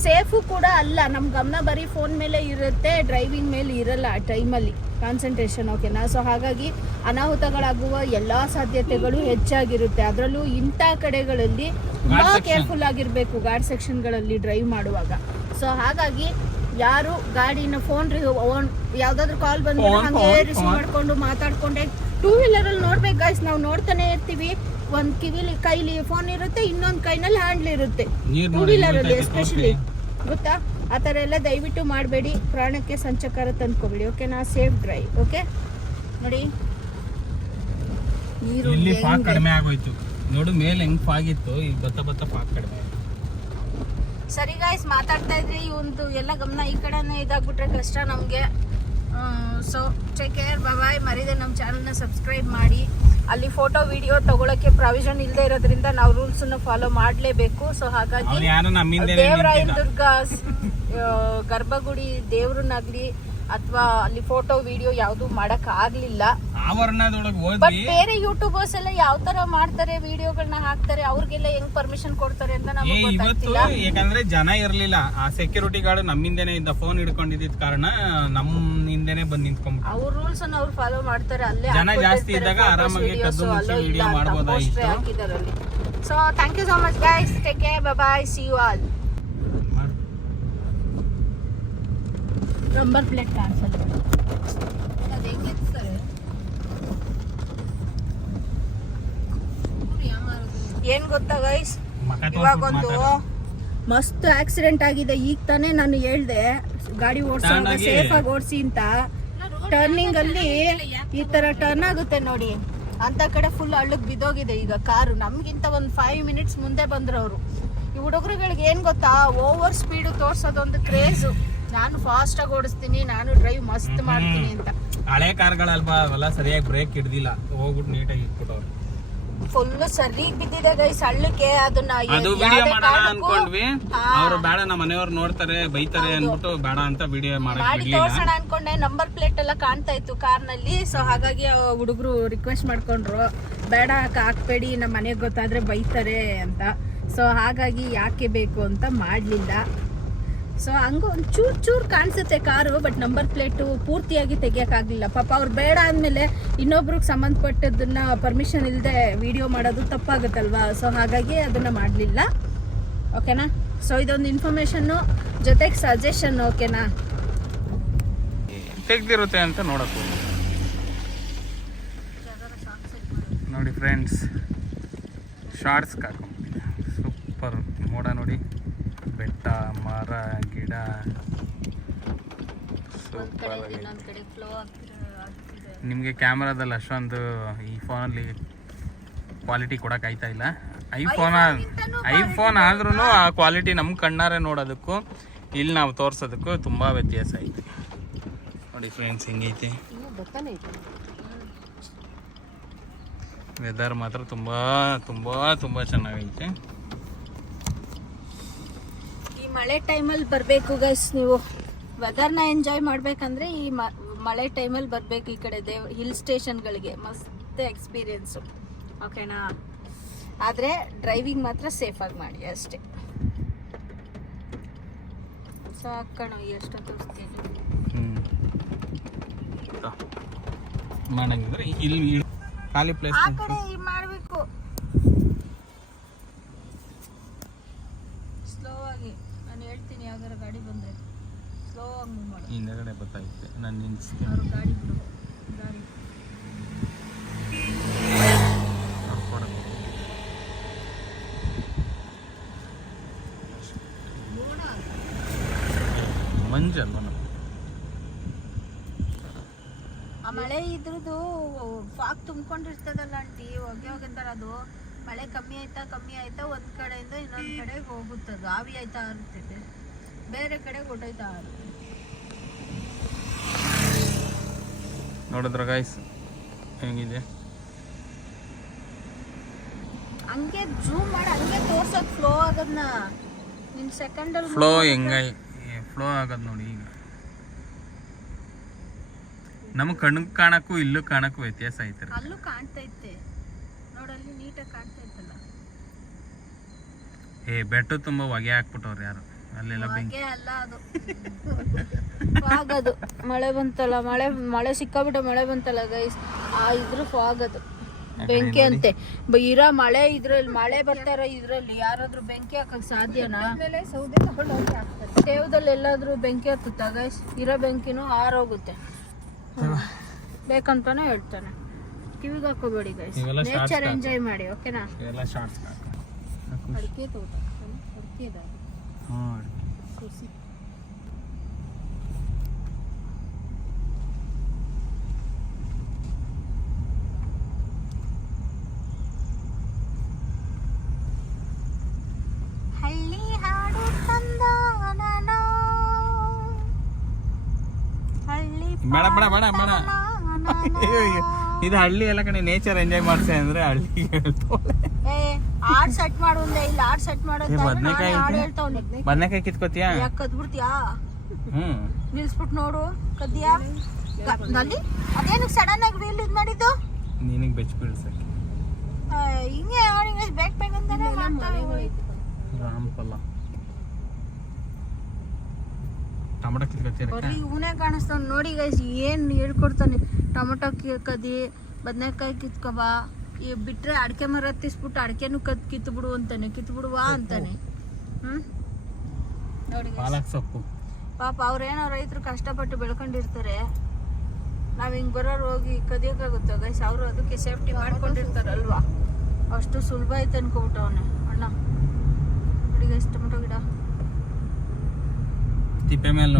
ಸೇಫು ಕೂಡ ಅಲ್ಲ. ನಮ್ಮ ಗಮನ ಬರೀ ಫೋನ್ ಮೇಲೆ ಇರುತ್ತೆ, ಡ್ರೈವಿಂಗ್ ಮೇಲೆ ಇರಲ್ಲ ಆ ಟೈಮಲ್ಲಿ ಕಾನ್ಸಂಟ್ರೇಷನ್. ಓಕೆನಾ? ಸೊ ಹಾಗಾಗಿ ಅನಾಹುತಗಳಾಗುವ ಎಲ್ಲ ಸಾಧ್ಯತೆಗಳು ಹೆಚ್ಚಾಗಿರುತ್ತೆ. ಅದರಲ್ಲೂ ಇಂಥ ಕಡೆಗಳಲ್ಲಿ ತುಂಬ ಕೇರ್ಫುಲ್ ಆಗಿರಬೇಕು ಗಾಡಿ ಸೆಕ್ಷನ್ಗಳಲ್ಲಿ ಡ್ರೈವ್ ಮಾಡುವಾಗ. ಸೊ ಹಾಗಾಗಿ ಯಾರು ಗಾಡಿನ ಫೋನ್ ಯಾವ್ದಾದ್ರು ಕಾಲ್ ಬಂದ್ರೆ ಹಾಗೆ ರಿಸೀವ್ ಮಾಡ್ಕೊಂಡು ಮಾತಾಡ್ಕೊಂಡೆ ಟೂ ವೀಲರಲ್ಲಿ ನೋಡ್ಬೇಕು ಗೈಸ್. ನಾವು ನೋಡ್ತಾನೆ ಇರ್ತೀವಿ, ಒಂದ್ ಕೈಲಿ ಫೋನ್ ಇರುತ್ತೆ, ಇನ್ನೊಂದ್ ಕೈನಲ್ಲಿ ಹ್ಯಾಂಡ್ಲ್ ಇರುತ್ತೆ ಟೂ ವೀಲರಲ್ಲಿ ಎಸ್ಪೆಷಲಿ. ಗೊತ್ತಾ? ಆ ಥರ ಎಲ್ಲ ದಯವಿಟ್ಟು ಮಾಡಬೇಡಿ. ಪ್ರಾಣಕ್ಕೆ ಸಂಚಕಾರ ತಂದ್ಕೊಬೇಡಿ. ಓಕೆನಾ? Safe drive. ಓಕೆ ನೋಡಿ ನೀರು ಕಡಿಮೆ ಆಗೋಯ್ತು ನೋಡು, ಮೇಲೆ ಹೆಂಗ್ ಫಾಗಿತ್ತು, ಈಗ ಬತ್ತ ಫಾಗ್ ಕಡಿಮೆ. ಸರಿ ಗಾಯ್ಸ್, ಮಾತಾಡ್ತಾ ಇದ್ರಿ ಇವಂದು ಎಲ್ಲ ಗಮನ ಈ ಕಡೆನೇ ಇದಾಗ್ಬಿಟ್ರೆ ಕಷ್ಟ ನಮ್ಗೆ. ಸೊ ಟೇಕ್ ಕೇರ್, ಬಾಯ್. ಮರಿದೆ ನಮ್ಮ ಚಾನಲ್ನ ಸಬ್ಸ್ಕ್ರೈಬ್ ಮಾಡಿ. ಅಲ್ಲಿ ಫೋಟೋ ವಿಡಿಯೋ ತಗೊಳಕ್ಕೆ ಪ್ರಾವಿಷನ್ ಇಲ್ಲದೆ ಇರೋದ್ರಿಂದ ನಾವು ರೂಲ್ಸನ್ನು ಫಾಲೋ ಮಾಡಲೇಬೇಕು. ಸೊ ಹಾಗಾಗಿ ದೇವರಾಯನ ದುರ್ಗ ಗರ್ಭಗುಡಿ ದೇವ್ರನ್ನಾಗ್ಲಿ ಅಥವಾ ಅಲ್ಲಿ ಫೋಟೋ ವಿಡಿಯೋ ಯಾವುದು ಮಾಡಕ್ ಆಗ್ಲಿಲ್ಲ. ಬಟ್ ಬೇರೆ ಯೂಟ್ಯೂಬರ್ಸ್ ಎಲ್ಲ ಯಾವ ತರ ಮಾಡ್ತಾರೆ, ವಿಡಿಯೋಗಳನ್ನ ಹಾಕ್ತಾರೆ, ಅವ್ರಿಗೆಲ್ಲ ಹೆಂಗ್ ಪರ್ಮಿಷನ್ ಕೊಡ್ತಾರೆ ಅಂತ ನಮಗೆ ಗೊತ್ತಾಗ್ತಿಲ್ಲ. ಯಾಕಂದ್ರೆ ಜನ ಇರ್ಲಿಲ್ಲ, ಆ ಸೆಕ್ಯೂರಿಟಿ ಗಾರ್ಡ್ ನಮ್ಮಿಂದನೇ ಇದ್ದ, ಫೋನ್ ಹಿಡ್ಕೊಂಡಿದ್ದ ಕಾರಣ ನಮ್ಮ ಹಿಂದೆನೆ ಬಂದ್ ನಿಂತ್ಕೊಂಡ್ ಅವ್ರ ರೂಲ್ಸ್ ಅನ್ನ ಅವ್ರು ಫಾಲೋ ಮಾಡ್ತಾರೆ. ಅಲ್ಲೇ ಜನ ಜಾಸ್ತಿ ಇದ್ದಾಗ ಆರಾಮಾಗಿ ಕದ್ದು ಮುಚ್ಚಿ ವಿಡಿಯೋ ಮಾಡಬಹುದಾಗಿತ್ತು. So thank you so much guys, take care, bye bye, see you all. Number plate cancel. ಏನ್ ಗೊತ್ತಾ ಗೈಸ್, ಇವಾಗೊಂದು ಮಸ್ತ್ ಆಕ್ಸಿಡೆಂಟ್ ಆಗಿದೆ. ಈಗ ತಾನೇ ನಾನು ಹೇಳ್ದೆ ಗಾಡಿ ಓಡಿಸುವಾಗ ಸೇಫ್ ಆಗಿ ಓಡಿಸಿ ಅಂತ. ಟರ್ನಿಂಗ್ ಅಲ್ಲಿ ಈ ತರ ಟರ್ನ್ ಆಗುತ್ತೆ ನೋಡಿ, ಅಂತ ಕಡೆ ಫುಲ್ ಹಳ್ಳಕ್ ಬಿದ್ದೋಗಿದೆ ಈಗ ಕಾರು. ನಮ್ಗಿಂತ ಒಂದು 5 ಮಿನಿಟ್ಸ್ ಮುಂದೆ ಬಂದ್ರು ಅವರು. ಈ ಹುಡುಗರುಗಳಿಗೆ ಏನ್ ಗೊತ್ತಾ, ಓವರ್ ಸ್ಪೀಡ್ ತೋರ್ಸೋದೊಂದು ಕ್ರೇಜು. ನಾನು ಫಾಸ್ಟ್ ಆಗಿ ಓಡಿಸ್ತೀನಿ, ನಾನು ಡ್ರೈವ್ ಮಸ್ತ್ ಮಾಡ್ತೀನಿ ಅಂತ. ಹಳೆ ಕಾರ್ಗಳಲ್ವಾ ಅವೆಲ್ಲ ಸರಿಯಾಗಿ ಬ್ರೇಕ್ ಹಿಡ್ದಿಲ್ಲ, ಹೋಗ್ಬಿಟ್ಟು ನೀಟಾಗಿ ಇಟ್ಬಿಟ್ಟವ್ರು. ಫುಲ್ ಸರಿ ಬಿದ್ದಿದೆ ಗೈಸ್ ಹಳ್ಳಕ್ಕೆ. ಅದನ್ನ ಅದು ವಿಡಿಯೋ ಮಾಡೋಣ ಅನ್ಕೊಂಡ್ವಿ, ಅವ್ರು ಬೇಡ ನಮ್ಮ ಮನೆಯವ್ರು ನೋಡ್ತಾರೆ ಬೈತಾರೆ ಅನ್ಬಿಟ್ಟು ಬೇಡ ಅಂತ ವಿಡಿಯೋ ಮಾಡಿ ತೋರ್ಸೋಣ ಅನ್ಕೊಂಡೆ. ನಂಬರ್ ಪ್ಲೇಟ್ ಎಲ್ಲ ಕಾಣ್ತಾ ಇತ್ತು ಕಾರ್ನಲ್ಲಿ. ಸೊ ಹಾಗಾಗಿ ಹುಡುಗರು ರಿಕ್ವೆಸ್ಟ್ ಮಾಡ್ಕೊಂಡ್ರು, ಬೇಡ ಹಾಕ್ಬೇಡಿ, ನಮ್ಮ ಮನೆಗೆ ಗೊತ್ತಾದ್ರೆ ಬೈತಾರೆ ಅಂತ. ಸೊ ಹಾಗಾಗಿ ಯಾಕೆ ಬೇಕು ಅಂತ ಮಾಡ್ಲಿಲ್ಲ. ಸೊ ಹಂಗ ಒಂದು ಚೂರ್ ಕಾಣಿಸುತ್ತೆ ಕಾರು, ಬಟ್ ನಂಬರ್ ಪ್ಲೇಟು ಪೂರ್ತಿಯಾಗಿ ತೆಗಿಯೋಕ್ಕಾಗಲಿಲ್ಲ. ಪಾಪ ಅವ್ರು ಬೇಡ ಅಂದಮೇಲೆ ಇನ್ನೊಬ್ರಿಗೆ ಸಂಬಂಧಪಟ್ಟದನ್ನ ಪರ್ಮಿಷನ್ ಇಲ್ಲದೆ ವಿಡಿಯೋ ಮಾಡೋದು ತಪ್ಪಾಗುತ್ತಲ್ವಾ. ಸೊ ಹಾಗಾಗಿ ಅದನ್ನ ಮಾಡಲಿಲ್ಲ. ಓಕೆನಾ. ಸೊ ಇದೊಂದು ಇನ್ಫಾರ್ಮೇಶನ್ನು ಜೊತೆಗೆ ಸಜೆಷನ್. ಓಕೆನಾ. ತೆಗ್ದಿರುತ್ತೆ ಅಂತ ನೋಡಕ್ಕೆ ನೋಡಿ ಫ್ರೆಂಡ್ಸ್, ಶಾರ್ಟ್ಸ್ ಕಾಕೊಂಡ್ಬಿಟ್ಟಿದೆ. ಸೂಪರ್ ಮೋಡ ನೋಡಿ, ಬೆಟ್ಟ, ಮರ, ಗಿಡ, ಸೂಪರ್ ಆಗಿದೆ. ನಿಮಗೆ ಕ್ಯಾಮ್ರಾದಲ್ಲಿ ಅಷ್ಟೊಂದು ಈ ಫೋನಲ್ಲಿ ಕ್ವಾಲಿಟಿ ಕೊಡೋಕೆ ಆಯ್ತಾ ಇಲ್ಲ. ಐಫೋನ್ ಆದ್ರೂ ಆ ಕ್ವಾಲಿಟಿ ನಮ್ಮ ಕಣ್ಣಾರೆ ನೋಡೋದಕ್ಕೂ ಇಲ್ಲಿ ನಾವು ತೋರ್ಸೋದಕ್ಕೂ ತುಂಬ ವ್ಯತ್ಯಾಸ ಐತೆ ನೋಡಿ ಫ್ರೆಂಡ್ಸ್. ಹೆಂಗೈತೆ ವೆದರ್ ಮಾತ್ರ ತುಂಬ ತುಂಬ ತುಂಬ ಚೆನ್ನಾಗೈತೆ. ಮಳೆ ಟೈಮಲ್ಲಿ ಬರಬೇಕು ಗೈಸ್. ನೀವು ವೆದರ್ನ ಎಂಜಾಯ್ ಮಾಡಬೇಕಂದ್ರೆ ಈ ಮಳೆ ಟೈಮಲ್ಲಿ ಬರಬೇಕು ಈ ಕಡೆ ಹಿಲ್ ಸ್ಟೇಷನ್ಗಳಿಗೆ. ಮಸ್ತ್ ಎಕ್ಸ್ಪೀರಿಯನ್ಸು. ಓಕೆನಾ. ಆದರೆ ಡ್ರೈವಿಂಗ್ ಮಾತ್ರ ಸೇಫಾಗಿ ಮಾಡಿ ಅಷ್ಟೇ. ಸಾಕಣ ಎಷ್ಟು ತೋರಿಸ್ತೀನಿ ಮಾಡಂಗಿದ್ರೆ ಇಲ್ಲಿ ಖಾಲಿ ಪ್ಲೇಸ್ ಆ ಕಡೆ ಮಾಡಬೇಕು. ಸ್ಲೋ ಆಗಿ ನಾನು ಹೇಳ್ತೀನಿ, ಯಾವ್ದಾರ ಗಾಡಿ ಬಂದರೆ ಸ್ಲೋ ಆಗಿ ಮೂವ್ ಮಾಡಿ. ಹಿಂದಗಡೆ ಗೊತ್ತಾಗುತ್ತೆ, ನಾನು ನಿಲ್ಸ್ತೀನಿ. ಅವ್ರ ಗಾಡಿ ಬಿಡು, ಗಾಡಿ ಮಂಜಲ್ವ ಆ ಮಳೆ ಇದ್ರದ್ದು ಫಾಗ್ ತುಂಬ್ಕೊಂಡಿರ್ತದಲ್ಲ ಆಂಟಿ, ಹೊಗೆ ತರ. ಅದು ಮಳೆ ಕಮ್ಮಿ ಆಯ್ತಾ ಒಂದ್ ಕಡೆಯಿಂದ ಇನ್ನೊಂದ್ ಕಡೆಗೆ ಹೋಗುತ್ತದು, ಆವಿ ಆಯ್ತಾ ಇರ್ತದೆ, ಬೇರೆ ಕಡೆಗೆ ಹೊಟ್ಟೋಯ್ತಾ ಇರುತ್ತೆ. ನೋಡಿದ್ರ ಗಾಯ್ಸ್ ಹೆಂಗಿದೆ, ಹಂಗೆ ಜೂಮ್ ಮಾಡಿ ಹಂಗೆ ತೋರ್ಸೋದು ಫ್ಲೋ ಆಗೋದನ್ನ. ನಿನ್ ಸೆಕೆಂಡಲ್ಲಿ ಫ್ಲೋ ಫ್ಲೋ ಆಗೋದು ನೋಡಿ. ಈಗ ನಮ್ಗೆ ಕಣ್ಣಿಗೆ ಕಾಣಕ್ಕೂ ಇಲ್ಲೂ ಕಾಣಕ್ಕೂ ವ್ಯತ್ಯಾಸ ಐತೆ. ಅಲ್ಲೂ ಕಾಣ್ತೈತೆ ನೋಡಲ್ಲಿ, ನೀಟಾಗಿ ಕಾಣ್ತೈತಲ್ಲ. ಬೆಟ್ಟ ತುಂಬಾ ಹೊಗೆ ಹಾಕ್ಬಿಟ್ಟವ್ರು ಯಾರು ಅಲ್ಲೆಲ್ಲ. ಹೊಗೆ ಅಲ್ಲ ಅದು, ಫಾಗ್ ಅದು. ಮಳೆ ಬಂತಲ್ಲ, ಮಳೆ ಸಿಕ್ಕಾಬಿಟ್ಟು ಮಳೆ ಬಂತಲ್ಲ ಗೈಸ್, ಇದ್ರ ಫಾಗ್ ಅದು. ಬೆಂಕಿ ಅಂತೆ ಇರೋ ಮಳೆ. ಇದ್ರಲ್ಲಿ ಮಳೆ ಬರ್ತಾರ, ಇದ್ರಲ್ಲಿ ಯಾರಾದ್ರೂ ಬೆಂಕಿ ಹಾಕಕ್ ಸಾಧ್ಯನಾ? ಸೇವದಲ್ಲಿ ಎಲ್ಲಾದ್ರೂ ಬೆಂಕಿ ಹತ್ತುತ್ತಾ ಗೈಸ್? ಇರೋ ಬೆಂಕಿನೂ ಆರೋಗುತ್ತೆ. ಬೇಕಂತಾನೆ ಹೇಳ್ತಾನೆ, ಕಿವಿಗೆ ಹಾಕೋಬೇಡಿ ಗೈಸ್. ನೇಚರ್ ಎಂಜಾಯ್ ಮಾಡಿ. ಓಕೆನಾ. ಅಡಿಕೆ ತೋಟ, ಅಡಿಕೆ ಇದೆ. ಹಳ್ಳಿ ಹಾಡು ತಂದ ಹಳ್ಳಿ ಬೇಡ ಬೇಡ ಬೇಡ ಬೇಡ ಇದು ಹಳ್ಳಿ ಎಲ್ಲ ಕಡೆ ನೇಚರ್ ಎಂಜಾಯ್ ಮಾಡ್ಸೆ ಅಂದ್ರೆ ಹಳ್ಳಿ ಏ ಆಡ್ ಸೆಟ್ ಮಾಡು ಅಂದೆ ಇಲ್ಲ ಆಡ್ ಸೆಟ್ ಮಾಡೋದು ಬದ್ನೆಕಾಯಿ ಆಡ್ ಹೇಳ್ತಾವ್ನಿ ಬದನೆಕಾಯಿ ಕಿತ್ಕೋತಿಯಾ ಯಾಕೆ ಕದ್ಬಿಡ್ತೀಯಾ ಹ್ಮ್ ನಿಲ್ಸ್ಬಿಟ್ಟು ನೋಡು ಕದ್ದಿಯಾ ನಲ್ಲಿ ಅದೇನಕ್ಕೆ ಸಡನ್ ಆಗಿ ವೀಲ್ ಇದು ಮಾಡಿದ್ದು ನಿನಗೆ ಬೆಚ್ಚ ಬೀಳ್ಸಕ್ಕೆ ಹಿಂಗೆ ಅವನಿಗೆ ಬೇಕ್ ಅಂತಾನೆ ಮಾಡ್ತಾವೆ ರಾಮಫಲ ಟೊಮಟೊ ಕಿತ್ಕೋತೀರ ಬರೀ ಇವನೇ ಕಾಣಿಸ್ತಾವ್ ನೋಡಿ ಗೈಸ್ ಏನ್ ಹೇಳ್ಕೊಡ್ತಾನೆ ಟೊಮೊಟೊ ಕದಿ ಬದನೆಕಾಯಿ ಕಿತ್ಕೊಬಾ ಈ ಬಿಟ್ರೆ ಅಡಿಕೆ ಮರ ಹತ್ತಿಸ್ಬಿಟ್ಟು ಅಡಿಕೆನು ಕಿತ್ಬಿಡು ಅಂತಾನೆ ಕಿತ್ಬಿಡುವಾ ಅಂತಾನೆ ನೋಡಿ guys. ಪಾಲಕ್ ಸೊಪ್ಪು ಪಾಪ ಅವ್ರೇನೋ ರೈತರು ಕಷ್ಟಪಟ್ಟು ಬೆಳ್ಕೊಂಡಿರ್ತಾರೆ ನಾವ್ ಹಿಂಗ್ ಬರೋರು ಹೋಗಿ ಕದಿಯಕ್ಕಾಗುತ್ತೋ ಗೈಸ್ ಅವರು ಅದಕ್ಕೆ ಸೇಫ್ಟಿ ಮಾಡ್ಕೊಂಡಿರ್ತಾರಲ್ವಾ ಅಷ್ಟು ಸುಲಭ ಐತೆ ಅನ್ಕೊಬಿಟ್ಟವನೆ ಅಣ್ಣ ನೋಡಿ ಗೈಸ್ ಟೊಮೊಟೊ ಗಿಡ ತಿಪ್ಪೆ ಮೇಲೆ